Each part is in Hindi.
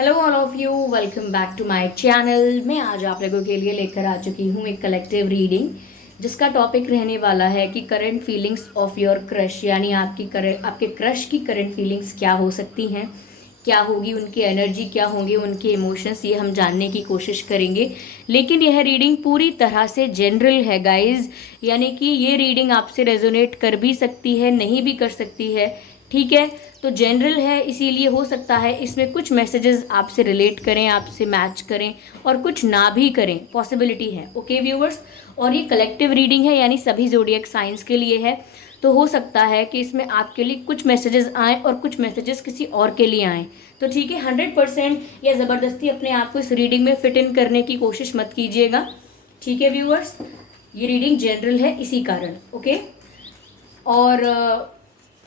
Hello all of you, welcome back to my channel. मैं आज आप लोगों के लिए लेकर आ चुकी हूँ एक कलेक्टिव रीडिंग जिसका टॉपिक रहने वाला है कि current feelings of your crush, यानी आपके क्रश की करंट फीलिंग्स क्या हो सकती हैं, क्या होगी उनकी एनर्जी, क्या होंगे उनके इमोशंस, ये हम जानने की कोशिश करेंगे। लेकिन यह रीडिंग पूरी तरह से जनरल है गाइज, यानी कि ये रीडिंग आपसे रेजोनेट कर भी सकती है, नहीं भी कर सकती है। ठीक है, तो जनरल है, इसीलिए हो सकता है इसमें कुछ मैसेजेस आपसे रिलेट करें, आपसे मैच करें और कुछ ना भी करें, पॉसिबिलिटी है। ओके व्यूवर्स, और ये कलेक्टिव रीडिंग है यानी सभी ज़ोडिएक साइंस के लिए है, तो हो सकता है कि इसमें आपके लिए कुछ मैसेजेस आएँ और कुछ मैसेजेस किसी और के लिए आएँ। तो ठीक है, 100% या ज़बरदस्ती अपने आप को इस रीडिंग में फिट इन करने की कोशिश मत कीजिएगा। ठीक है व्यूअर्स, ये रीडिंग जनरल है इसी कारण। ओके, और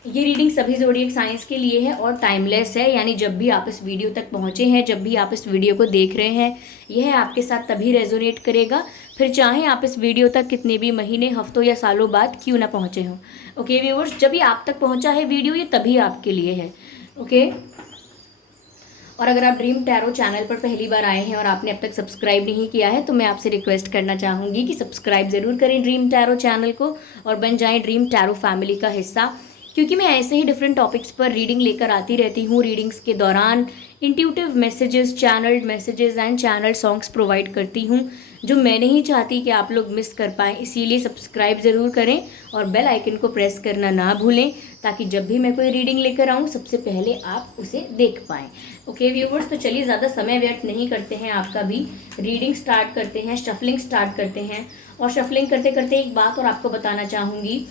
ये रीडिंग सभी ज़ोडिएक साइंस के लिए है और टाइमलेस है, यानी जब भी आप इस वीडियो तक पहुँचे हैं, जब भी आप इस वीडियो को देख रहे हैं, यह आपके साथ तभी रेजोनेट करेगा, फिर चाहे आप इस वीडियो तक कितने भी महीने, हफ्तों या सालों बाद क्यों ना पहुँचे हों। ओके व्यूअर्स, जब भी आप तक पहुँचा है वीडियो, ये तभी आपके लिए है। ओके, और अगर आप ड्रीम टैरो चैनल पर पहली बार आए हैं और आपने अब तक सब्सक्राइब नहीं किया है तो मैं आपसे रिक्वेस्ट करना चाहूँगी कि सब्सक्राइब ज़रूर करें ड्रीम टैरो चैनल को और बन जाएं ड्रीम टैरो फैमिली का हिस्सा, क्योंकि मैं ऐसे ही डिफरेंट टॉपिक्स पर रीडिंग लेकर आती रहती हूँ। रीडिंग्स के दौरान intuitive messages, channelled messages and channel songs provide करती हूँ जो मैं नहीं चाहती कि आप लोग मिस कर पाएँ। इसीलिए सब्सक्राइब ज़रूर करें और बेल आइकन को प्रेस करना ना भूलें, ताकि जब भी मैं कोई रीडिंग लेकर आऊँ सबसे पहले आप उसे देख पाएँ। ओके व्यूवर्स, तो चलिए ज़्यादा समय व्यर्थ नहीं करते हैं आपका भी, रीडिंग स्टार्ट करते हैं, शफलिंग स्टार्ट करते हैं। और शफलिंग करते करते एक बात और आपको बताना चाहूँगी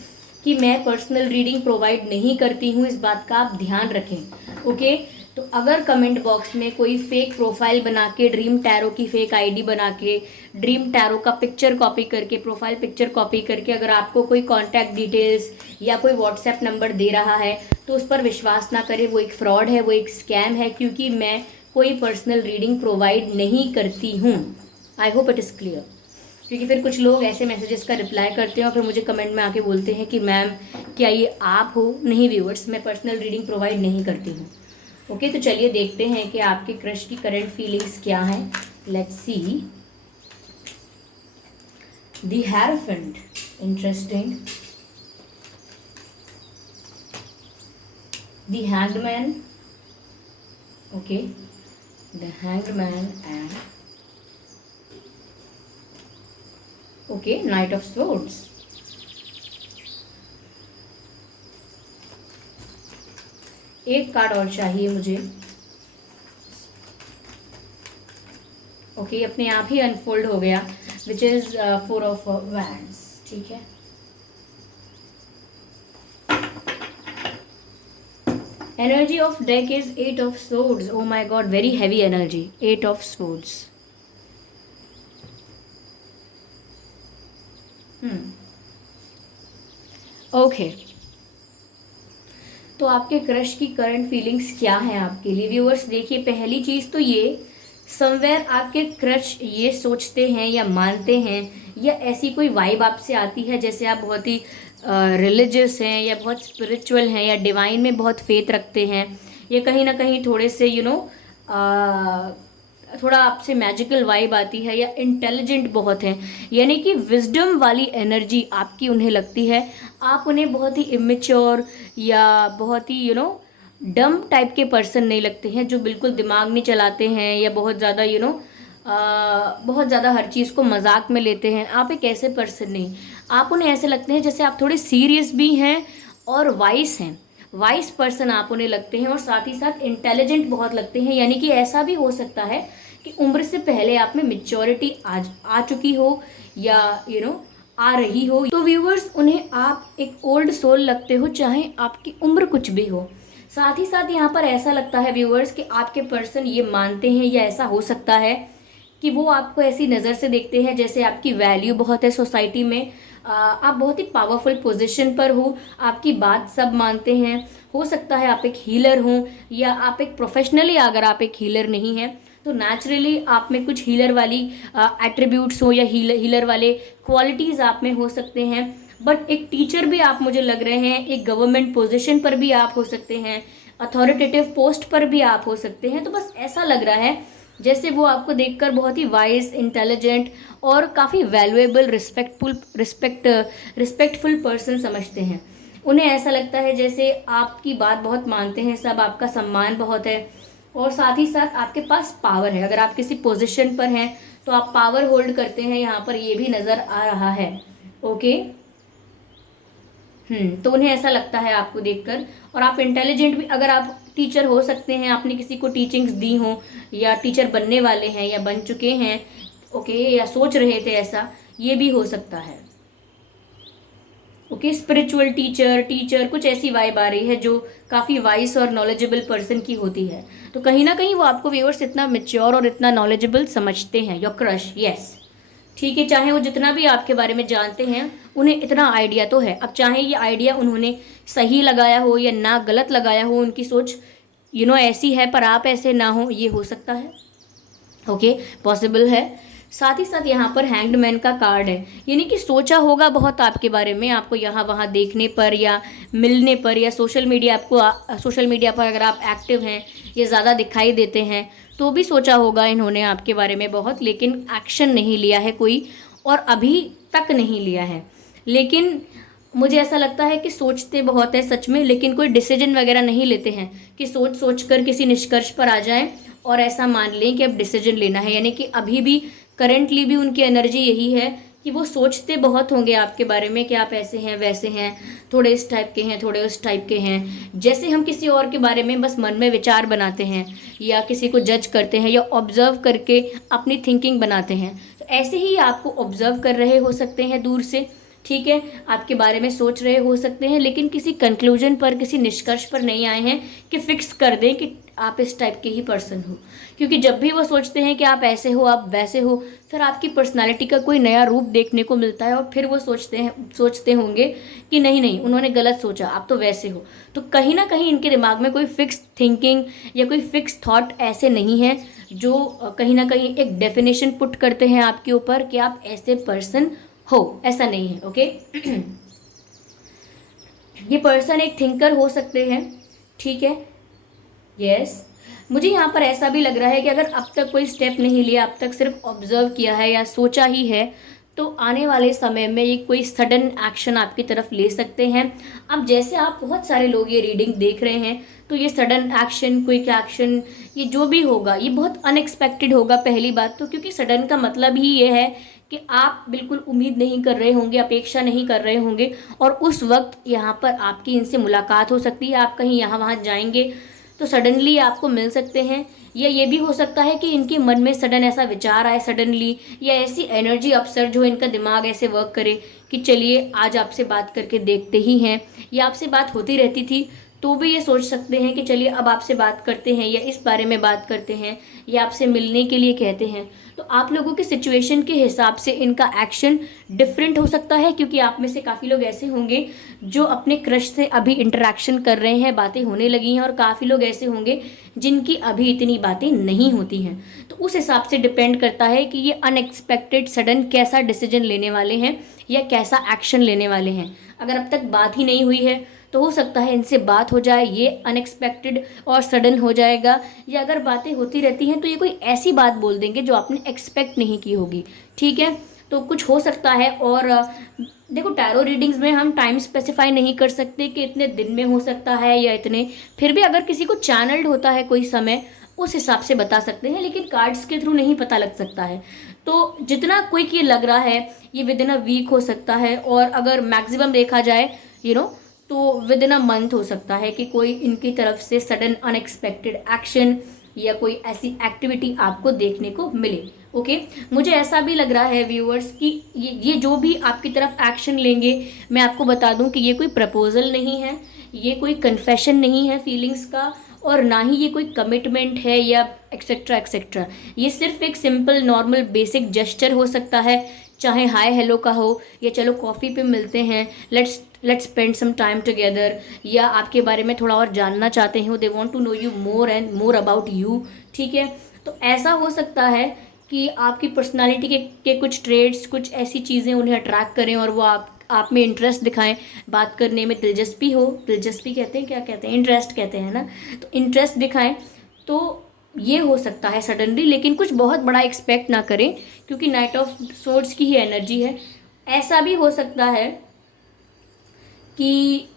कि मैं पर्सनल रीडिंग प्रोवाइड नहीं करती हूँ, इस बात का आप ध्यान रखें। ओके, तो अगर कमेंट बॉक्स में कोई फेक प्रोफाइल बना के, ड्रीम टैरो की फेक आईडी बना के, ड्रीम टैरो का पिक्चर कॉपी करके, प्रोफाइल पिक्चर कॉपी करके अगर आपको कोई कॉन्टैक्ट डिटेल्स या कोई व्हाट्सएप नंबर दे रहा है तो उस पर विश्वास ना करें, वो एक फ्रॉड है, वो एक स्कैम है, क्योंकि मैं कोई पर्सनल रीडिंग प्रोवाइड नहीं करती हूँ। I hope it is clear, क्योंकि फिर कुछ लोग ऐसे मैसेजेस का रिप्लाई करते हैं और फिर मुझे कमेंट में आके बोलते हैं कि मैम क्या ये आप हो। नहीं व्यूअर्स, मैं पर्सनल रीडिंग प्रोवाइड नहीं करती हूँ। ओके, तो चलिए देखते हैं कि आपके क्रश की करंट फीलिंग्स क्या हैं। Let's see the hierophant, interesting, the hangman, okay, the hangman and okay night of swords. एक कार्ड और चाहिए मुझे। ओके, अपने आप ही अनफोल्ड हो गया, विच इज 4 ऑफ वैंड्स। ठीक है, energy of deck is 8 of swords. Oh my God, very heavy energy, 8 of swords. Okay, तो आपके क्रश की करंट फीलिंग्स क्या हैं आपके लिए व्यूअर्स। देखिए, पहली चीज़ तो ये, समवेयर आपके क्रश ये सोचते हैं या मानते हैं या ऐसी कोई वाइब आपसे आती है जैसे आप बहुत ही रिलीजियस हैं या बहुत स्पिरिचुअल हैं या डिवाइन में बहुत फेथ रखते हैं, या कहीं ना कहीं थोड़े से थोड़ा आपसे मैजिकल वाइब आती है, या इंटेलिजेंट बहुत हैं, यानी कि विजडम वाली एनर्जी आपकी उन्हें लगती है। आप उन्हें बहुत ही इमेच्योर या बहुत ही डम टाइप के पर्सन नहीं लगते हैं, जो बिल्कुल दिमाग नहीं चलाते हैं या बहुत ज़्यादा बहुत ज़्यादा हर चीज़ को मजाक में लेते हैं। आप एक ऐसे पर्सन नहीं, आप उन्हें ऐसे लगते हैं जैसे आप थोड़े सीरियस भी हैं और वाइस हैं। वाइस पर्सन आप उन्हें लगते हैं और साथ ही साथ इंटेलिजेंट बहुत लगते हैं, यानी कि ऐसा भी हो सकता है कि उम्र से पहले आप में मेच्योरिटी आ चुकी हो या आ रही हो। तो व्यूवर्स, उन्हें आप एक ओल्ड सोल लगते हो, चाहे आपकी उम्र कुछ भी हो। साथ ही साथ यहाँ पर ऐसा लगता है व्यूवर्स कि आपके पर्सन ये मानते हैं, या ऐसा हो सकता है कि वो आपको ऐसी नज़र से देखते हैं जैसे आपकी वैल्यू बहुत है सोसाइटी में, आप बहुत ही पावरफुल पोजीशन पर हो, आपकी बात सब मानते हैं। हो सकता है आप एक हीलर हों, या आप एक प्रोफेशनली, अगर आप एक हीलर नहीं हैं तो नेचुरली आप में कुछ हीलर वाली एट्रीब्यूट्स हो या हीलर वाले क्वालिटीज़ आप में हो सकते हैं। बट एक टीचर भी आप मुझे लग रहे हैं, एक गवर्नमेंट पोजीशन पर भी आप हो सकते हैं, अथॉरिटेटिव पोस्ट पर भी आप हो सकते हैं। तो बस ऐसा लग रहा है जैसे वो आपको देखकर बहुत ही वाइज, इंटेलिजेंट और काफ़ी वैल्यूएबल, रिस्पेक्टफुल पर्सन समझते हैं। उन्हें ऐसा लगता है जैसे आपकी बात बहुत मानते हैं सब, आपका सम्मान बहुत है और साथ ही साथ आपके पास पावर है। अगर आप किसी पोजीशन पर हैं तो आप पावर होल्ड करते हैं, यहाँ पर ये भी नज़र आ रहा है। ओके, तो उन्हें ऐसा लगता है आपको देखकर। और आप इंटेलिजेंट भी, अगर आप टीचर हो सकते हैं, आपने किसी को टीचिंग्स दी हो या टीचर बनने वाले हैं या बन चुके हैं, ओके, या सोच रहे थे ऐसा, ये भी हो सकता है। ओके, स्पिरिचुअल टीचर कुछ ऐसी वाइब आ रही है जो काफ़ी वाइस और नॉलेजेबल पर्सन की होती है। तो कहीं ना कहीं वो आपको व्यूअर्स इतना मेच्योर और इतना नॉलेजेबल समझते हैं, योर क्रश, यस, ठीक है। चाहे वो जितना भी आपके बारे में जानते हैं, उन्हें इतना आइडिया तो है। अब चाहे ये आइडिया उन्होंने सही लगाया हो या ना गलत लगाया हो, उनकी सोच ऐसी है पर आप ऐसे ना हो, ये हो सकता है। ओके, पॉसिबल है। साथ ही साथ यहाँ पर हैंग्ड मैन का कार्ड है, यानी कि सोचा होगा बहुत आपके बारे में, आपको यहाँ वहाँ देखने पर या मिलने पर या सोशल मीडिया पर अगर आप एक्टिव हैं या ज़्यादा दिखाई देते हैं तो भी सोचा होगा इन्होंने आपके बारे में बहुत, लेकिन एक्शन नहीं लिया है कोई, और अभी तक नहीं लिया है। लेकिन मुझे ऐसा लगता है कि सोचते बहुत है सच में, लेकिन कोई डिसीजन वगैरह नहीं लेते हैं कि सोच कर किसी निष्कर्ष पर आ जाएं और ऐसा मान लें कि अब डिसीजन लेना है। यानी कि अभी भी करंटली भी उनकी एनर्जी यही है कि वो सोचते बहुत होंगे आपके बारे में कि आप ऐसे हैं वैसे हैं, थोड़े इस टाइप के हैं, थोड़े उस टाइप के हैं। जैसे हम किसी और के बारे में बस मन में विचार बनाते हैं या किसी को जज करते हैं या ऑब्जर्व करके अपनी थिंकिंग बनाते हैं, तो ऐसे ही आपको ऑब्जर्व कर रहे हो सकते हैं दूर से, ठीक है, आपके बारे में सोच रहे हो सकते हैं, लेकिन किसी कंक्लूजन पर, किसी निष्कर्ष पर नहीं आए हैं कि फिक्स कर दें कि आप इस टाइप के ही पर्सन हो। क्योंकि जब भी वो सोचते हैं कि आप ऐसे हो, आप वैसे हो, फिर आपकी पर्सनालिटी का कोई नया रूप देखने को मिलता है और फिर वो सोचते होंगे कि नहीं नहीं, उन्होंने गलत सोचा, आप तो वैसे हो। तो कहीं ना कहीं इनके दिमाग में कोई फिक्स थिंकिंग या कोई फिक्स थॉट ऐसे नहीं है जो कहीं ना कहीं एक डेफिनेशन पुट करते हैं आपके ऊपर कि आप ऐसे पर्सन हो, ऐसा नहीं है। ओके, ये पर्सन एक थिंकर हो सकते हैं, ठीक है, यस। मुझे यहाँ पर ऐसा भी लग रहा है कि अगर अब तक कोई स्टेप नहीं लिया, अब तक सिर्फ ऑब्जर्व किया है या सोचा ही है, तो आने वाले समय में ये कोई सडन एक्शन आपकी तरफ ले सकते हैं। अब जैसे आप बहुत सारे लोग ये रीडिंग देख रहे हैं, तो ये सडन एक्शन, क्विक एक्शन, ये जो भी होगा ये बहुत अनएक्सपेक्टेड होगा पहली बात तो, क्योंकि सडन का मतलब ही ये है कि आप बिल्कुल उम्मीद नहीं कर रहे होंगे, अपेक्षा नहीं कर रहे होंगे, और उस वक्त यहाँ पर आपकी इनसे मुलाकात हो सकती है। आप कहीं यहाँ वहाँ जाएंगे तो सडनली आपको मिल सकते हैं, या ये भी हो सकता है कि इनके मन में सडन ऐसा विचार आए सडनली, या ऐसी एनर्जी अपसर्ज हो, इनका दिमाग ऐसे वर्क करे कि चलिए आज आपसे बात करके देखते ही हैं, या आपसे बात होती रहती थी तो भी ये सोच सकते हैं कि चलिए अब आपसे बात करते हैं या इस बारे में बात करते हैं या आपसे मिलने के लिए कहते हैं। तो आप लोगों की सिचुएशन के हिसाब से इनका एक्शन डिफरेंट हो सकता है, क्योंकि आप में से काफ़ी लोग ऐसे होंगे जो अपने क्रश से अभी इंटरेक्शन कर रहे हैं, बातें होने लगी हैं, और काफ़ी लोग ऐसे होंगे जिनकी अभी इतनी बातें नहीं होती हैं। तो उस हिसाब से डिपेंड करता है कि ये अनएक्सपेक्टेड सडन कैसा डिसीजन लेने वाले हैं या कैसा एक्शन लेने वाले हैं। अगर अब तक बात ही नहीं हुई है तो हो सकता है इनसे बात हो जाए, ये अनएक्सपेक्टेड और सडन हो जाएगा, या अगर बातें होती रहती हैं तो ये कोई ऐसी बात बोल देंगे जो आपने एक्सपेक्ट नहीं की होगी, ठीक है। तो कुछ हो सकता है। और देखो, टैरो रीडिंग्स में हम टाइम स्पेसिफाई नहीं कर सकते कि इतने दिन में हो सकता है या इतने, फिर भी अगर किसी को चैनल्ड होता है कोई समय, उस हिसाब से बता सकते हैं, लेकिन कार्ड्स के थ्रू नहीं पता लग सकता है। तो जितना क्विक ये लग रहा है, ये विद इन अ वीक हो सकता है, और अगर मैक्सिमम देखा जाए तो विद इन अ मंथ हो सकता है कि कोई इनकी तरफ से सडन अनएक्सपेक्टेड एक्शन या कोई ऐसी एक्टिविटी आपको देखने को मिले। ओके, मुझे ऐसा भी लग रहा है व्यूअर्स कि ये जो भी आपकी तरफ एक्शन लेंगे, मैं आपको बता दूं कि ये कोई प्रपोजल नहीं है, ये कोई कन्फेशन नहीं है फीलिंग्स का, और ना ही ये कोई कमिटमेंट है या एक्सेट्रा एक्सेट्रा। ये सिर्फ एक सिंपल नॉर्मल बेसिक जेस्चर हो सकता है, चाहे हाय हेलो का हो या चलो कॉफ़ी पे मिलते हैं, let's spend some time together, या आपके बारे में थोड़ा और जानना चाहते हो, they want to know you more and more about you, ठीक है। तो ऐसा हो सकता है कि आपकी पर्सनालिटी के कुछ ट्रेड्स, कुछ ऐसी चीज़ें उन्हें अट्रैक्ट करें और वो आप में इंटरेस्ट दिखाएं, बात करने में दिलचस्पी हो, दिलचस्पी कहते हैं, क्या कहते हैं, इंटरेस्ट कहते हैं ना, तो इंटरेस्ट दिखाएं। तो ये हो सकता है सडनली, लेकिन कुछ बहुत बड़ा एक्सपेक्ट ना करें, क्योंकि नाइट ऑफ सोर्ड्स की ही एनर्जी है। ऐसा भी हो सकता है कि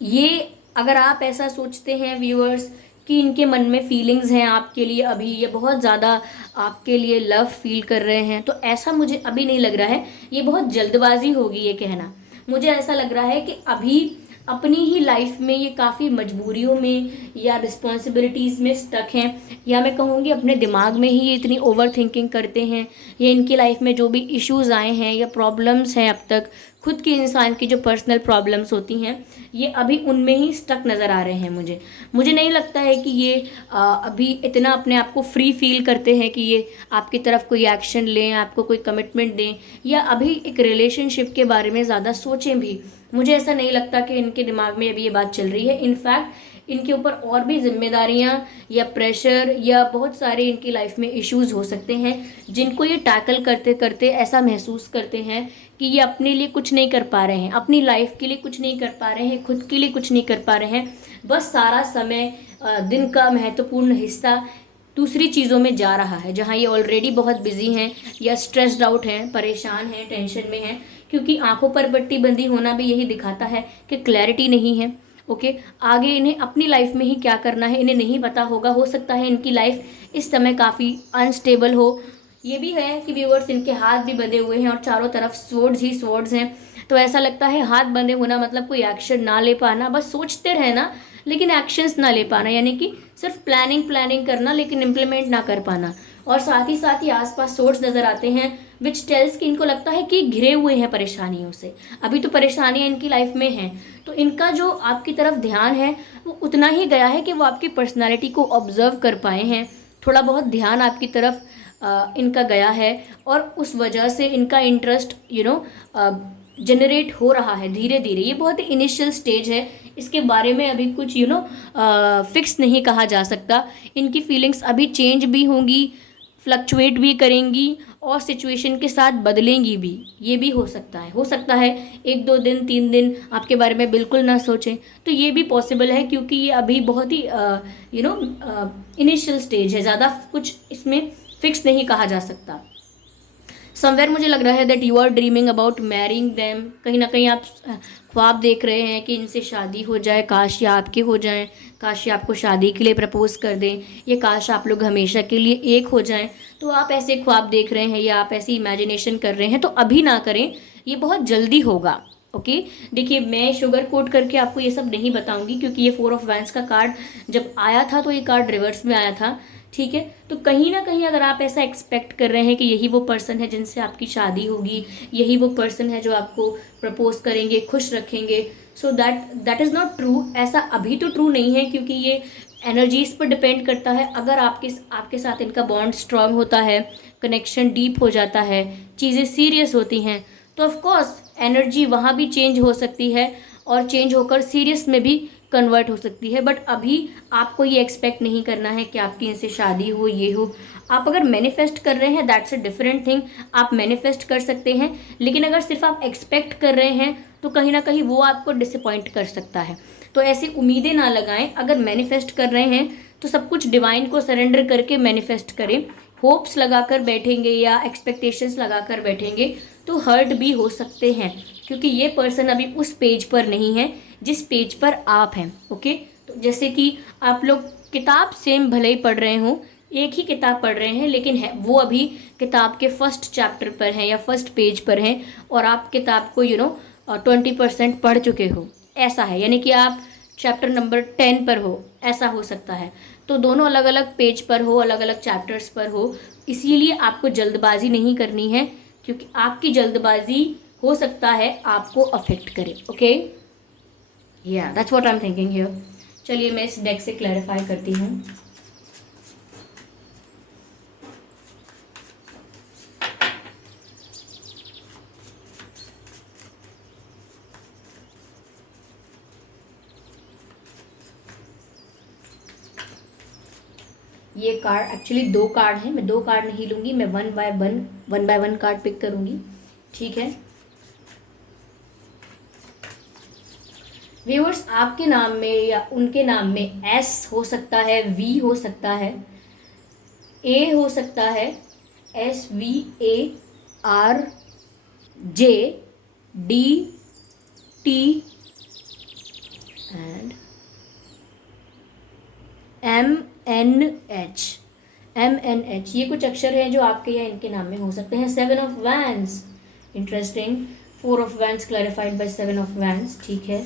ये, अगर आप ऐसा सोचते हैं व्यूअर्स कि इनके मन में फीलिंग्स हैं आपके लिए, अभी ये बहुत ज़्यादा आपके लिए लव फील कर रहे हैं, तो ऐसा मुझे अभी नहीं लग रहा है। ये बहुत जल्दबाजी होगी ये कहना। मुझे ऐसा लग रहा है कि अभी अपनी ही लाइफ में ये काफ़ी मजबूरियों में या रिस्पॉन्सिबिलिटीज़ में स्टक हैं, या मैं कहूँगी अपने दिमाग में ही ये इतनी ओवर थिंकिंग करते हैं, या इनकी लाइफ में जो भी इश्यूज़ आए हैं या प्रॉब्लम्स हैं अब तक, खुद की इंसान की जो पर्सनल प्रॉब्लम्स होती हैं, ये अभी उनमें ही स्टक नज़र आ रहे हैं मुझे नहीं लगता है कि ये अभी इतना अपने आप को फ्री फील करते हैं कि ये आपकी तरफ कोई एक्शन लें, आपको कोई कमिटमेंट दें, या अभी एक रिलेशनशिप के बारे में ज़्यादा सोचें भी। मुझे ऐसा नहीं लगता कि इनके दिमाग में अभी ये बात चल रही है। इनफैक्ट इनके ऊपर और भी जिम्मेदारियां या प्रेशर या बहुत सारे इनकी लाइफ में इश्यूज हो सकते हैं, जिनको ये टैकल करते करते ऐसा महसूस करते हैं कि ये अपने लिए कुछ नहीं कर पा रहे हैं, अपनी लाइफ के लिए कुछ नहीं कर पा रहे हैं, खुद के लिए कुछ नहीं कर पा रहे हैं। बस सारा समय, दिन का महत्वपूर्ण हिस्सा दूसरी चीज़ों में जा रहा है, जहाँ ये ऑलरेडी बहुत बिजी हैं या स्ट्रेस्ड आउट हैं, परेशान हैं, टेंशन में हैं, क्योंकि आंखों पर पट्टी बंदी होना भी यही दिखाता है कि क्लैरिटी नहीं है। ओके, आगे इन्हें अपनी लाइफ में ही क्या करना है इन्हें नहीं पता होगा। हो सकता है इनकी लाइफ इस समय काफ़ी अनस्टेबल हो। ये भी है कि व्यूअर्स, इनके हाथ भी बंधे हुए हैं और चारों तरफ स्वर्ड्स ही स्वर्ड्स हैं, तो ऐसा लगता है हाथ बंधे होना मतलब कोई एक्शन ना ले पाना, बस सोचते रहना लेकिन एक्शंस ना ले पाना, यानी कि सिर्फ प्लानिंग प्लानिंग करना लेकिन इम्प्लीमेंट ना कर पाना। और साथ ही आसपास सोर्स नज़र आते हैं विच टेल्स कि इनको लगता है कि घिरे हुए हैं परेशानियों से, अभी तो परेशानियां इनकी लाइफ में हैं, तो इनका जो आपकी तरफ ध्यान है वो उतना ही गया है कि वो आपकी पर्सनालिटी को ऑब्जर्व कर पाए हैं, थोड़ा बहुत ध्यान आपकी तरफ इनका गया है, और उस वजह से इनका इंटरेस्ट जनरेट हो रहा है धीरे धीरे। ये बहुत ही इनिशियल स्टेज है, इसके बारे में अभी कुछ फिक्स नहीं कहा जा सकता। इनकी फीलिंग्स अभी चेंज भी होंगी, फ्लक्चुएट भी करेंगी और सिचुएशन के साथ बदलेंगी भी। ये भी हो सकता है 1-2 दिन 3 दिन आपके बारे में बिल्कुल ना सोचें, तो ये भी पॉसिबल है, क्योंकि ये अभी बहुत ही इनिशियल स्टेज है, ज़्यादा कुछ इसमें फिक्स नहीं कहा जा सकता। समवेयर मुझे लग रहा है that you are dreaming about marrying them, कहीं ना कहीं आप ख्वाब देख रहे हैं कि इनसे शादी हो जाए, काश ये आपके हो जाएं, काश ये आपको शादी के लिए प्रपोज कर दें, ये काश आप लोग हमेशा के लिए एक हो जाएं। तो आप ऐसे ख्वाब देख रहे हैं या आप ऐसी इमेजिनेशन कर रहे हैं, तो अभी ना करें, ये बहुत जल्दी होगा। ओके, देखिए मैं शुगर कोट करके आपको ये सब नहीं बताऊंगी, क्योंकि ये 4 ऑफ वैंस का कार्ड जब आया था तो ये कार्ड रिवर्स में आया था, ठीक है। तो कहीं ना कहीं अगर आप ऐसा एक्सपेक्ट कर रहे हैं कि यही वो पर्सन है जिनसे आपकी शादी होगी, यही वो पर्सन है जो आपको प्रपोज करेंगे, खुश रखेंगे, so that is not true. ऐसा अभी तो ट्रू नहीं है, क्योंकि ये एनर्जीज पर डिपेंड करता है। अगर आपके साथ इनका बॉन्ड स्ट्रांग होता है, कनेक्शन डीप हो जाता है, चीज़ें सीरियस होती हैं, तो ऑफकोर्स एनर्जी वहाँ भी चेंज हो सकती है और चेंज होकर सीरियस में भी कन्वर्ट हो सकती है। बट अभी आपको ये एक्सपेक्ट नहीं करना है कि आपकी इनसे शादी हो, ये हो। आप अगर मैनिफेस्ट कर रहे हैं दैट्स अ डिफरेंट थिंग, आप मैनिफेस्ट कर सकते हैं, लेकिन अगर सिर्फ आप एक्सपेक्ट कर रहे हैं तो कहीं ना कहीं वो आपको डिसअपॉइंट कर सकता है। तो ऐसी उम्मीदें ना लगाएं। अगर मैनिफेस्ट कर रहे हैं तो सब कुछ डिवाइन को सरेंडर करके मैनिफेस्ट करें। होप्स लगाकर बैठेंगे या एक्सपेक्टेशंस लगाकर बैठेंगे तो हर्ट भी हो सकते हैं, क्योंकि ये पर्सन अभी उस पेज पर नहीं है जिस पेज पर आप हैं। ओके, तो जैसे कि आप लोग किताब सेम भले ही पढ़ रहे हो, एक ही किताब पढ़ रहे हैं, लेकिन है वो अभी किताब के फर्स्ट चैप्टर पर हैं या फर्स्ट पेज पर हैं, और आप किताब को 20% पढ़ चुके हो, ऐसा है, यानी कि आप चैप्टर नंबर 10 पर हो, ऐसा हो सकता है। तो दोनों अलग अलग पेज पर हो, अलग अलग चैप्टर्स पर हो, इसीलिए आपको जल्दबाजी नहीं करनी है, क्योंकि आपकी जल्दबाजी हो सकता है आपको अफेक्ट करे। ओके, या that's what I am thinking here. चलिए मैं इस डेक से क्लैरिफाई करती हूँ। ये कार्ड एक्चुअली 2 कार्ड हैं, मैं 2 कार्ड नहीं लूँगी, मैं one by one card pick करूँगी, ठीक है। व्यूअर्स, आपके नाम में या उनके नाम में एस हो सकता है, वी हो सकता है, ए हो सकता है, SVARJDT एंड MNH। ये कुछ अक्षर हैं जो आपके या इनके नाम में हो सकते हैं। 7 of wands, interesting. 4 of wands clarified by 7 of wands, ठीक है।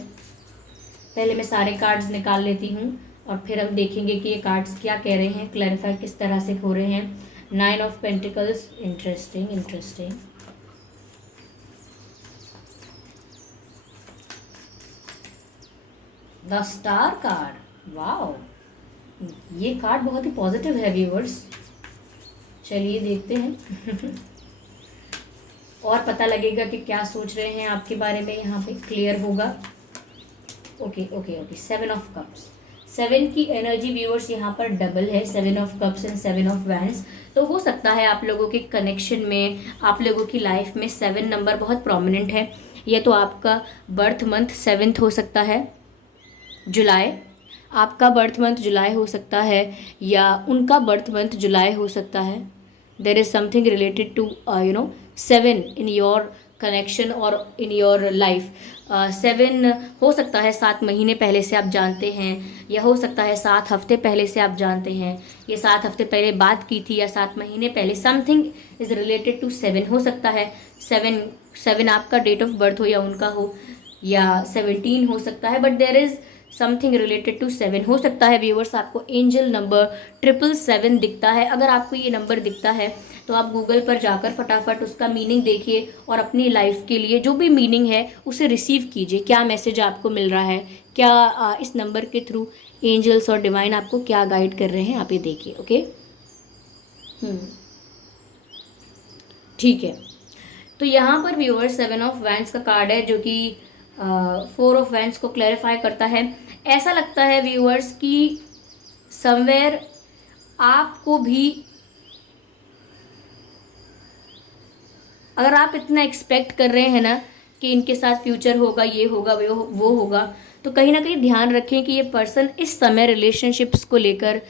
पहले मैं सारे कार्ड्स निकाल लेती हूँ और फिर हम देखेंगे कि ये कार्ड्स क्या कह रहे हैं, क्लैरिफाई किस तरह से हो रहे हैं। 9 of pentacles, interesting. The star card, wow, ये कार्ड बहुत ही पॉजिटिव है व्यूअर्स। चलिए देखते हैं और पता लगेगा कि क्या सोच रहे हैं आपके बारे में, यहाँ पे क्लियर होगा। ओके। 7 ऑफ कप्स, 7 की एनर्जी व्यूअर्स यहाँ पर डबल है, 7 of cups and 7 of wands. तो हो सकता है आप लोगों के कनेक्शन में, आप लोगों की लाइफ में 7 नंबर बहुत प्रोमिनेंट है। या तो आपका बर्थ मंथ 7th हो सकता है, जुलाई, आपका बर्थ मंथ जुलाई हो सकता है, या उनका बर्थ मंथ जुलाई हो सकता है। There is something related to 7 in your connection और इन योर लाइफ। 7 हो सकता है 7 महीने पहले से आप जानते हैं, या हो सकता है 7 हफ्ते पहले से आप जानते हैं, ये 7 हफ्ते पहले बात की थी, या 7 महीने पहले। समथिंग इज़ रिलेटेड टू 7 हो सकता है। 7 आपका डेट ऑफ बर्थ हो या उनका हो, या 17 हो सकता है, but there is something related to 7 हो सकता है। व्यूअर्स, आपको एंजल नंबर 777 दिखता है। अगर आपको ये नंबर दिखता है तो आप गूगल पर जाकर फटाफट उसका मीनिंग देखिए और अपनी लाइफ के लिए जो भी मीनिंग है उसे रिसीव कीजिए। क्या मैसेज आपको मिल रहा है, क्या इस नंबर के थ्रू एंजल्स और डिवाइन आपको क्या गाइड कर रहे हैं, आप ये देखिए। ओके, ठीक है। तो यहाँ पर व्यूअर्स 7 ऑफ वैंड्स का कार्ड है जो कि 4 ऑफ वैंड्स को क्लैरिफाई करता है। ऐसा लगता है व्यूअर्स कि समवेयर आपको भी, अगर आप इतना एक्सपेक्ट कर रहे हैं ना कि इनके साथ फ्यूचर होगा, ये होगा, वो होगा, तो कहीं ना कहीं ध्यान रखें कि ये पर्सन इस समय रिलेशनशिप्स को लेकर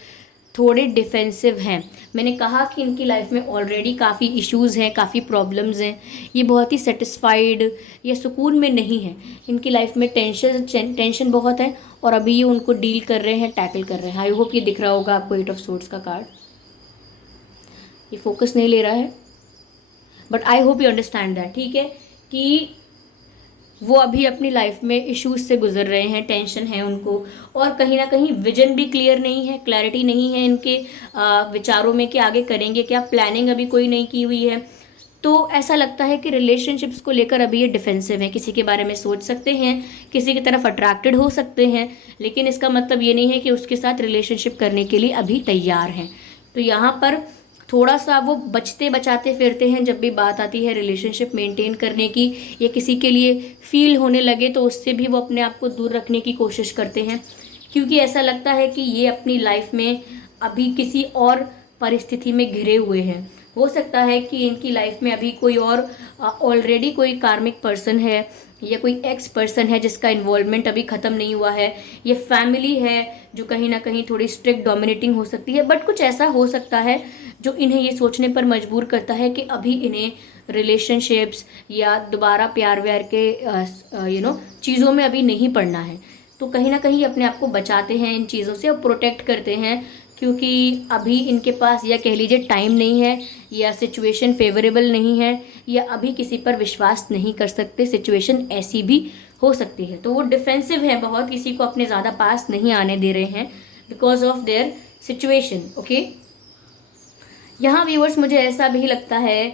थोड़े डिफेंसिव हैं। मैंने कहा कि इनकी लाइफ में ऑलरेडी काफ़ी इश्यूज़ हैं, काफ़ी प्रॉब्लम्स हैं, ये बहुत ही सेटिस्फाइड या सुकून में नहीं है। इनकी लाइफ में टेंशन बहुत है और अभी ये उनको डील कर रहे हैं, टैकल कर रहे हैं। आई होप ये दिख रहा होगा आपको 8 ऑफ सोर्ड्स का कार्ड। ये फोकस नहीं ले रहा है, but I hope you understand that, ठीक है, कि वो अभी अपनी लाइफ में इश्यूज से गुजर रहे हैं, टेंशन है उनको, और कहीं ना कहीं विजन भी क्लियर नहीं है, क्लैरिटी नहीं है इनके विचारों में कि आगे करेंगे क्या, प्लानिंग अभी कोई नहीं की हुई है। तो ऐसा लगता है कि रिलेशनशिप्स को लेकर अभी ये डिफेंसिव है। किसी के बारे में सोच सकते हैं, किसी की तरफ अट्रैक्टेड हो सकते हैं, लेकिन इसका मतलब ये नहीं है कि उसके साथ रिलेशनशिप करने के लिए अभी तैयार हैं। तो यहाँ पर थोड़ा सा वो बचते बचाते फिरते हैं जब भी बात आती है रिलेशनशिप मेंटेन करने की, या किसी के लिए फील होने लगे तो उससे भी वो अपने आप को दूर रखने की कोशिश करते हैं, क्योंकि ऐसा लगता है कि ये अपनी लाइफ में अभी किसी और परिस्थिति में घिरे हुए हैं। हो सकता है कि इनकी लाइफ में अभी कोई और ऑलरेडी कोई कार्मिक पर्सन है, या कोई एक्स पर्सन है जिसका इन्वॉल्वमेंट अभी ख़त्म नहीं हुआ है, ये फैमिली है जो कहीं ना कहीं थोड़ी स्ट्रिक्ट डोमिनेटिंग हो सकती है, बट कुछ ऐसा हो सकता है जो इन्हें ये सोचने पर मजबूर करता है कि अभी इन्हें रिलेशनशिप्स या दोबारा प्यार व्यार के चीज़ों में अभी नहीं पड़ना है। तो कहीं ना कहीं अपने आप को बचाते हैं इन चीज़ों से और प्रोटेक्ट करते हैं, क्योंकि अभी इनके पास, या कह लीजिए टाइम नहीं है, या सिचुएशन फेवरेबल नहीं है, या अभी किसी पर विश्वास नहीं कर सकते, सिचुएशन ऐसी भी हो सकती है। तो वो डिफेंसिव है बहुत, किसी को अपने ज़्यादा पास नहीं आने दे रहे हैं because of their situation. Okay, यहाँ व्यूअर्स मुझे ऐसा भी लगता है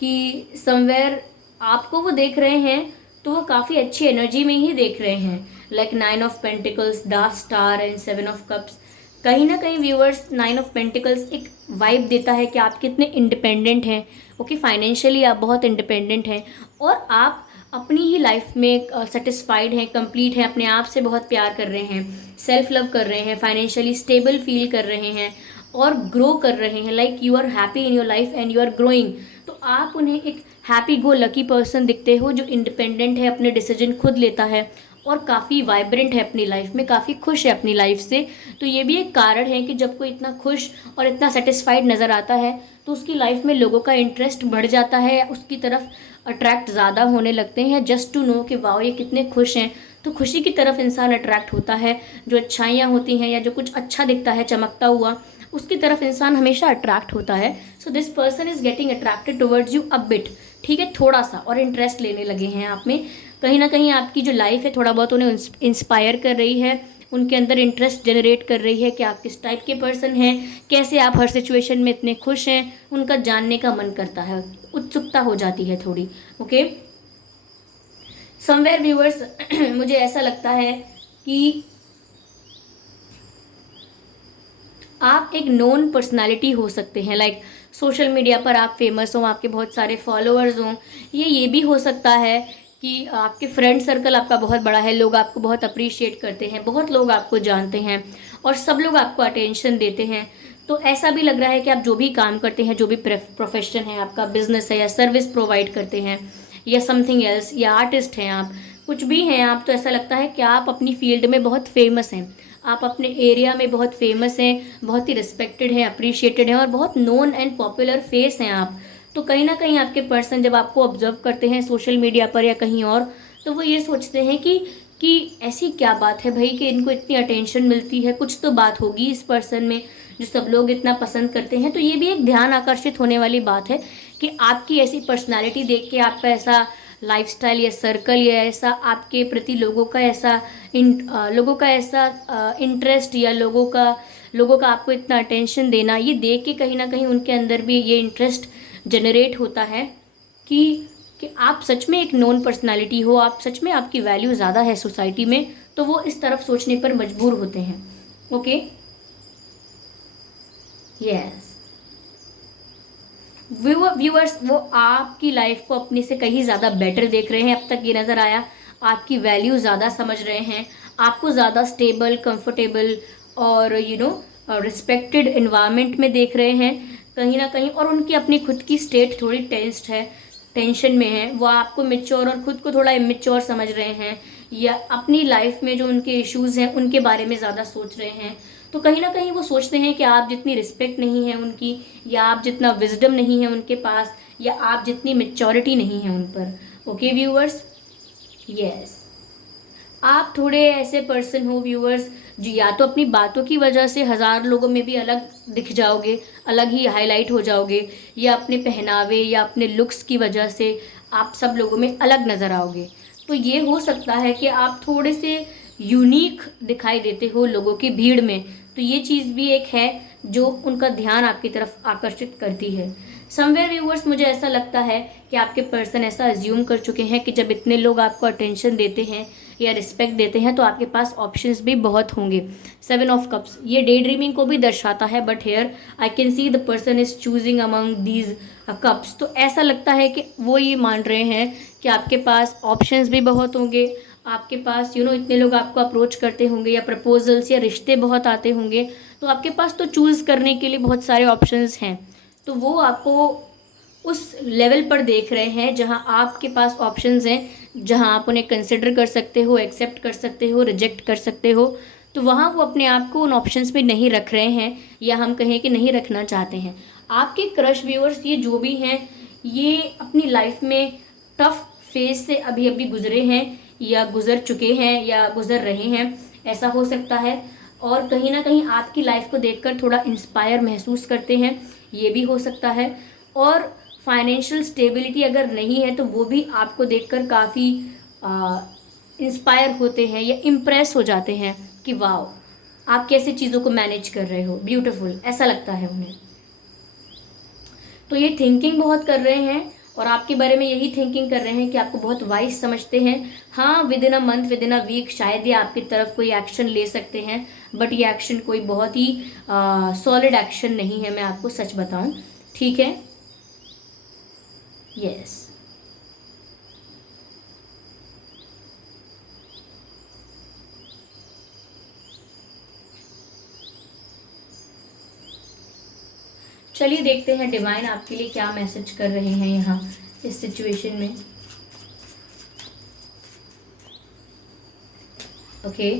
कि समवेयर आपको वो देख रहे हैं तो वो काफ़ी अच्छी एनर्जी में ही देख रहे हैं, like 9 of pentacles, the star and 7 of cups. कहीं ना कहीं व्यूअर्स 9 ऑफ पेंटिकल्स एक वाइब देता है कि आप कितने इंडिपेंडेंट हैं। ओके, फाइनेंशियली आप बहुत इंडिपेंडेंट हैं और आप अपनी ही लाइफ में सेटिस्फाइड हैं, कंप्लीट हैं, अपने आप से बहुत प्यार कर रहे हैं, सेल्फ लव कर रहे हैं, फाइनेंशियली स्टेबल फील कर रहे हैं, और ग्रो कर रहे हैं, like you are happy in your life and you are growing, तो आप उन्हें एक हैप्पी गो लकी पर्सन दिखते हो जो इंडिपेंडेंट है, अपने डिसीजन खुद लेता है और काफ़ी वाइब्रेंट है अपनी लाइफ में, काफ़ी खुश है अपनी लाइफ से। तो ये भी एक कारण है कि जब कोई इतना खुश और इतना सेटिस्फाइड नज़र आता है तो उसकी लाइफ में लोगों का इंटरेस्ट बढ़ जाता है, उसकी तरफ अट्रैक्ट ज़्यादा होने लगते हैं, जस्ट टू नो कि वाओ ये कितने खुश हैं। तो खुशी की तरफ इंसान अट्रैक्ट होता है, जो अच्छाइयाँ होती हैं या जो कुछ अच्छा दिखता है चमकता हुआ, उसकी तरफ इंसान हमेशा अट्रैक्ट होता है। So this person is getting attracted towards you a bit, ठीक है, थोड़ा सा, और इंटरेस्ट लेने लगे हैं आप में। कहीं ना कहीं आपकी जो लाइफ है थोड़ा बहुत उन्हें इंस्पायर कर रही है, उनके अंदर इंटरेस्ट जनरेट कर रही है कि आप किस टाइप के पर्सन हैं, कैसे आप हर सिचुएशन में इतने खुश हैं, उनका जानने का मन करता है, उत्सुकता हो जाती है थोड़ी। ओके, समवेयर व्यूअर्स मुझे ऐसा लगता है कि आप एक नोन पर्सनालिटी हो सकते हैं, लाइक सोशल मीडिया पर आप फेमस हो, आपके बहुत सारे फॉलोअर्स हों। ये भी हो सकता है कि आपके फ्रेंड सर्कल आपका बहुत बड़ा है, लोग आपको बहुत अप्रिशिएट करते हैं, बहुत लोग आपको जानते हैं और सब लोग आपको अटेंशन देते हैं। तो ऐसा भी लग रहा है कि आप जो भी काम करते हैं, जो भी प्रोफेशन है आपका, बिजनेस है या सर्विस प्रोवाइड करते हैं या समथिंग एल्स, या आर्टिस्ट हैं आप, कुछ भी हैं आप, तो ऐसा लगता है कि आप अपनी फील्ड में बहुत फेमस हैं, आप अपने एरिया में बहुत फेमस हैं, बहुत ही रिस्पेक्टेड हैं, अप्रिशिएटेड हैं और बहुत नोन एंड पॉपुलर फेस हैं आप। तो कहीं ना कहीं आपके पर्सन जब आपको ऑब्जर्व करते हैं सोशल मीडिया पर या कहीं और, तो वो ये सोचते हैं कि ऐसी क्या बात है भाई कि इनको इतनी अटेंशन मिलती है, कुछ तो बात होगी इस पर्सन में जो सब लोग इतना पसंद करते हैं। तो ये भी एक ध्यान आकर्षित होने वाली बात है कि आपकी ऐसी पर्सनालिटी देख के, आपका ऐसा लाइफस्टाइल या सर्कल या ऐसा आपके प्रति लोगों का ऐसा इंटरेस्ट या लोगों का आपको इतना अटेंशन देना, ये देख के कहीं ना कहीं उनके अंदर भी ये इंटरेस्ट जनरेट होता है कि आप सच में एक नोन पर्सनालिटी हो, आप सच में आपकी वैल्यू ज़्यादा है सोसाइटी में, तो वो इस तरफ सोचने पर मजबूर होते हैं। ओके, यस, व्यूअर्स वो आपकी लाइफ को अपने से कहीं ज़्यादा बेटर देख रहे हैं, अब तक ये नज़र आया, आपकी वैल्यू ज़्यादा समझ रहे हैं, आपको ज़्यादा स्टेबल, कंफर्टेबल और रिस्पेक्टेड इन्वायरमेंट में देख रहे हैं कहीं ना कहीं। और उनकी अपनी खुद की स्टेट थोड़ी टेंस्ड है, टेंशन में है, वो आपको मेच्योर और खुद को थोड़ा इमेच्योर समझ रहे हैं, या अपनी लाइफ में जो उनके इश्यूज़ हैं उनके बारे में ज़्यादा सोच रहे हैं। तो कहीं ना कहीं वो सोचते हैं कि आप जितनी रिस्पेक्ट नहीं है उनकी, या आप जितना विजडम नहीं है उनके पास, या आप जितनी मेच्योरिटी नहीं है उन पर। ओके व्यूअर्स, यस, आप थोड़े ऐसे पर्सन हो व्यूअर्स जो या तो अपनी बातों की वजह से हजार लोगों में भी अलग दिख जाओगे, अलग ही हाईलाइट हो जाओगे, या अपने पहनावे या अपने लुक्स की वजह से आप सब लोगों में अलग नज़र आओगे। तो ये हो सकता है कि आप थोड़े से यूनिक दिखाई देते हो लोगों की भीड़ में, तो ये चीज़ भी एक है जो उनका ध्यान आपकी तरफ आकर्षित करती है। समवेयर व्यूअर्स मुझे ऐसा लगता है कि आपके पर्सन ऐसा अज्यूम कर चुके हैं कि जब इतने लोग आपको अटेंशन देते हैं या रिस्पेक्ट देते हैं तो आपके पास ऑप्शंस भी बहुत होंगे। 7 ऑफ कप्स ये डे ड्रीमिंग को भी दर्शाता है, but here I can see the person is choosing among these cups. तो ऐसा लगता है कि वो ये मान रहे हैं कि आपके पास ऑप्शंस भी बहुत होंगे, आपके पास इतने लोग आपको अप्रोच करते होंगे या प्रपोजल्स या रिश्ते बहुत आते होंगे, तो आपके पास तो चूज़ करने के लिए बहुत सारे ऑप्शंस हैं। तो वो आपको उस लेवल पर देख रहे हैं जहां आपके पास ऑप्शंस हैं, जहां आप उन्हें कंसिडर कर सकते हो, एक्सेप्ट कर सकते हो, रिजेक्ट कर सकते हो। तो वहां वो अपने आप को उन ऑप्शंस पे नहीं रख रहे हैं, या हम कहें कि नहीं रखना चाहते हैं। आपके क्रश व्यूअर्स ये जो भी हैं, ये अपनी लाइफ में टफ फेज से अभी अभी गुजरे हैं, या गुजर चुके हैं, या गुजर रहे हैं, ऐसा हो सकता है। और कहीं ना कहीं आपकी लाइफ को देखकर थोड़ा इंस्पायर महसूस करते हैं, ये भी हो सकता है। और फाइनेंशियल स्टेबिलिटी अगर नहीं है तो वो भी आपको देखकर काफ़ी इंस्पायर होते हैं या इम्प्रेस हो जाते हैं कि वाह आप कैसे चीज़ों को मैनेज कर रहे हो, ब्यूटीफुल, ऐसा लगता है उन्हें। तो ये थिंकिंग बहुत कर रहे हैं और आपके बारे में यही थिंकिंग कर रहे हैं कि आपको बहुत वाइज समझते हैं। हाँ, within a month, within a week शायद ये आपकी तरफ कोई एक्शन ले सकते हैं, बट ये एक्शन कोई बहुत ही सॉलिड एक्शन नहीं है, मैं आपको सच बताऊं, ठीक है। यस, चलिए देखते हैं डिवाइन आपके लिए क्या मैसेज कर रहे हैं यहाँ इस सिचुएशन में। ओके,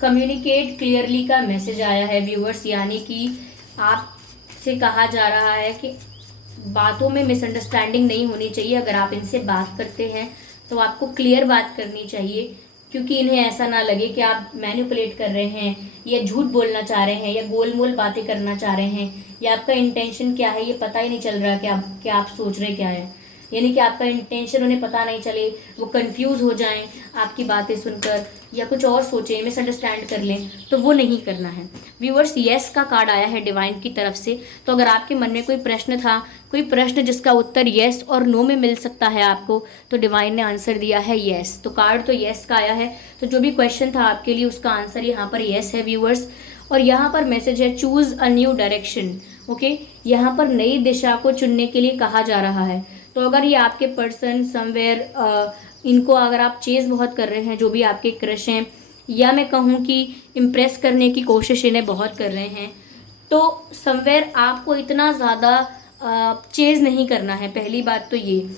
कम्युनिकेट क्लियरली का मैसेज आया है व्यूअर्स, यानी कि आपसे कहा जा रहा है कि बातों में मिसअंडरस्टैंडिंग नहीं होनी चाहिए। अगर आप इनसे बात करते हैं तो आपको क्लियर बात करनी चाहिए, क्योंकि इन्हें ऐसा ना लगे कि आप मैनिपुलेट कर रहे हैं या झूठ बोलना चाह रहे हैं या गोल मोल बातें करना चाह रहे हैं, या आपका इंटेंशन क्या है ये पता ही नहीं चल रहा कि आप सोच रहे क्या है। यानी कि आपका इंटेंशन उन्हें पता नहीं चले, वो कंफ्यूज हो जाएं आपकी बातें सुनकर या कुछ और सोचें, मिसअंडरस्टैंड कर लें, तो वो नहीं करना है। व्यूअर्स, यस का कार्ड आया है डिवाइन की तरफ से। तो अगर आपके मन में कोई प्रश्न था, कोई प्रश्न जिसका उत्तर यस और नो में मिल सकता है आपको, तो डिवाइन ने आंसर दिया है यस। तो कार्ड तो यस का आया है, तो जो भी क्वेश्चन था आपके लिए उसका आंसर यहाँ पर यस है व्यूअर्स। और यहाँ पर मैसेज है choose a new direction. Okay, यहाँ पर नई दिशा को चुनने के लिए कहा जा रहा है। तो अगर ये आपके पर्सन समवेयर, इनको अगर आप चेज़ बहुत कर रहे हैं, जो भी आपके क्रश हैं, या मैं कहूँ कि इम्प्रेस करने की कोशिश इन्हें बहुत कर रहे हैं, तो समवेयर आपको इतना ज़्यादा चेज़ नहीं करना है, पहली बात तो ये।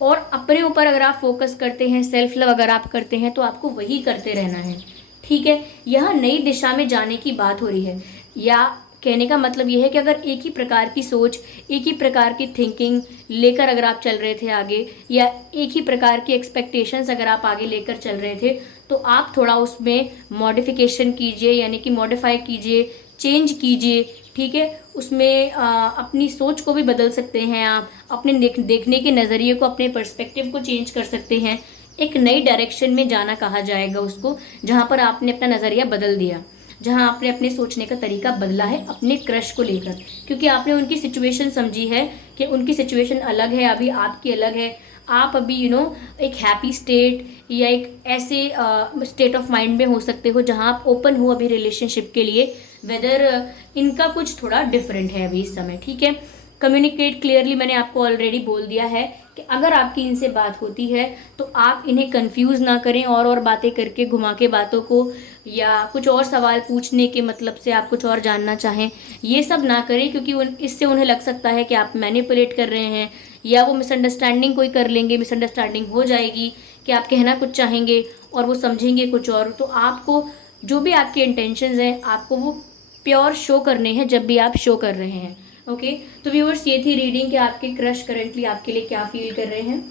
और अपने ऊपर अगर आप फोकस करते हैं, सेल्फ लव अगर आप करते हैं, तो आपको वही करते रहना है, ठीक है। यह नई दिशा में जाने की बात हो रही है, या कहने का मतलब यह है कि अगर एक ही प्रकार की सोच, एक ही प्रकार की थिंकिंग लेकर अगर आप चल रहे थे आगे, या एक ही प्रकार की एक्सपेक्टेशंस अगर आप आगे लेकर चल रहे थे, तो आप थोड़ा उसमें मॉडिफिकेशन कीजिए, यानी कि मॉडिफाई कीजिए, चेंज कीजिए, ठीक है। उसमें अपनी सोच को भी बदल सकते हैं आप, अपने देखने के नज़रिए को, अपने पर्सपेक्टिव को चेंज कर सकते हैं। एक नई डायरेक्शन में जाना कहा जाएगा उसको, जहाँ पर आपने अपना नज़रिया बदल दिया, जहाँ आपने अपने सोचने का तरीका बदला है अपने क्रश को लेकर, क्योंकि आपने उनकी सिचुएशन समझी है कि उनकी सिचुएशन अलग है, अभी आपकी अलग है। आप अभी एक हैप्पी स्टेट या एक ऐसे स्टेट ऑफ माइंड में हो सकते हो जहाँ आप ओपन हो अभी रिलेशनशिप के लिए, वेदर इनका कुछ थोड़ा डिफरेंट है अभी इस समय, ठीक है। कम्युनिकेट क्लियरली मैंने आपको ऑलरेडी बोल दिया है कि अगर आपकी इनसे बात होती है तो आप इन्हें कंफ्यूज ना करें और बातें करके, घुमा के बातों को, या कुछ और सवाल पूछने के मतलब से आप कुछ और जानना चाहें, ये सब ना करें, क्योंकि इससे उन्हें लग सकता है कि आप मैनिपुलेट कर रहे हैं, या वो मिसअंडरस्टैंडिंग कोई कर लेंगे, मिसअंडरस्टैंडिंग हो जाएगी कि आप कहना कुछ चाहेंगे और वो समझेंगे कुछ और। तो आपको जो भी आपके इंटेंशंस हैं, आपको वो प्योर शो करने हैं जब भी आप शो कर रहे हैं। ओके, तो व्यूअर्स, ये थी रीडिंग कि आपके क्रश करेंटली आपके लिए क्या फील कर रहे हैं।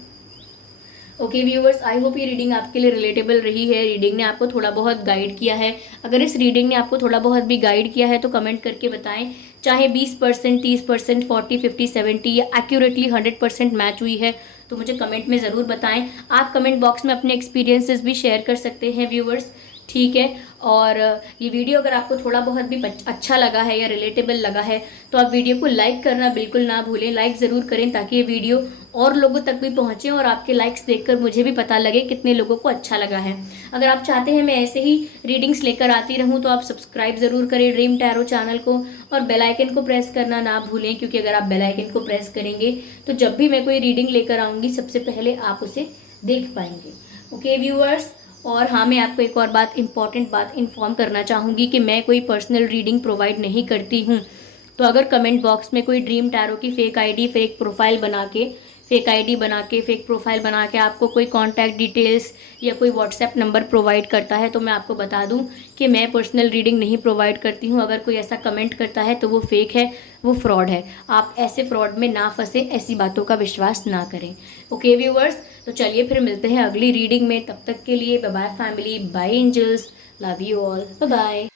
ओके व्यूअर्स, आई होप ये रीडिंग आपके लिए रिलेटेबल रही है, रीडिंग ने आपको थोड़ा बहुत गाइड किया है। अगर इस रीडिंग ने आपको थोड़ा बहुत भी गाइड किया है तो कमेंट करके बताएं, चाहे 20%, 30%, 40, 50, 70 या एक्यूरेटली 100% मैच हुई है तो मुझे कमेंट में ज़रूर बताएं। आप कमेंट बॉक्स में अपने एक्सपीरियंसेस भी शेयर कर सकते हैं व्यूअर्स, ठीक है। और ये वीडियो अगर आपको थोड़ा बहुत भी अच्छा लगा है या रिलेटेबल लगा है तो आप वीडियो को लाइक करना बिल्कुल ना भूलें, लाइक ज़रूर करें ताकि ये वीडियो और लोगों तक भी पहुँचे, और आपके लाइक्स देखकर मुझे भी पता लगे कितने लोगों को अच्छा लगा है। अगर आप चाहते हैं मैं ऐसे ही रीडिंग्स लेकर आती रहूँ तो आप सब्सक्राइब ज़रूर करें ड्रीम टैरो चैनल को, और बेल आइकन को प्रेस करना ना भूलें, क्योंकि अगर आप बेल आइकन को प्रेस करेंगे तो जब भी मैं कोई रीडिंग लेकर आऊँगी सबसे पहले आप उसे देख पाएंगे। ओके व्यूअर्स, और हाँ, मैं आपको एक और इम्पॉर्टेंट बात इन्फॉर्म करना चाहूँगी कि मैं कोई पर्सनल रीडिंग प्रोवाइड नहीं करती हूँ। तो अगर कमेंट बॉक्स में कोई ड्रीम टैरो की फेक प्रोफाइल बना के, फेक प्रोफाइल बना के आपको कोई कॉन्टैक्ट डिटेल्स या कोई व्हाट्सएप नंबर प्रोवाइड करता है तो मैं आपको बता दूं कि मैं पर्सनल रीडिंग नहीं प्रोवाइड करती हूं। अगर कोई ऐसा कमेंट करता है तो वो फेक है, वो फ्रॉड है। आप ऐसे फ्रॉड में ना फंसे, ऐसी बातों का विश्वास ना करें। ओके व्यूअर्स, तो चलिए फिर मिलते हैं अगली रीडिंग में। तब तक के लिए bye bye family, bye angels, love you all, bye bye.